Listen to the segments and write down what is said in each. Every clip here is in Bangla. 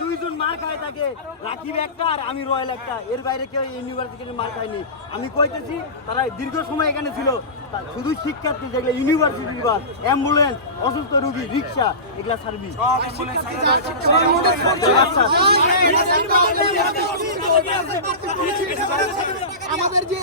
দুইজন মার খায় থাকে, রাকিব একটা আর আমি রয়্যাল একটা, এর বাইরে কেউ ইউনিভার্সিটি মার খায়নি। আমি কইতেছি তারা দীর্ঘ সময় এখানে ছিল, শুধু শিক্ষার্থী যেগুলো ইউনিভার্সিটির বাস, অ্যাম্বুলেন্স, অসুস্থ রোগী, রিক্সা, এগুলা সার্ভিস আমাদের যে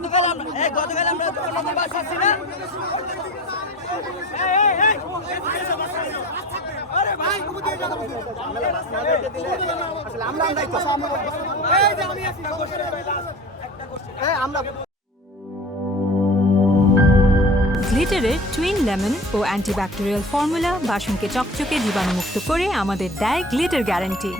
গতকাল আমরা অন্যদের বাসা আছি না, গ্লিটারের টুইন লেমন ও অ্যান্টিব্যাকটেরিয়াল ফর্মুলা বাসনকে চকচকে জীবাণুমুক্ত করে আমাদের দেয় গ্লিটার গ্যারান্টি।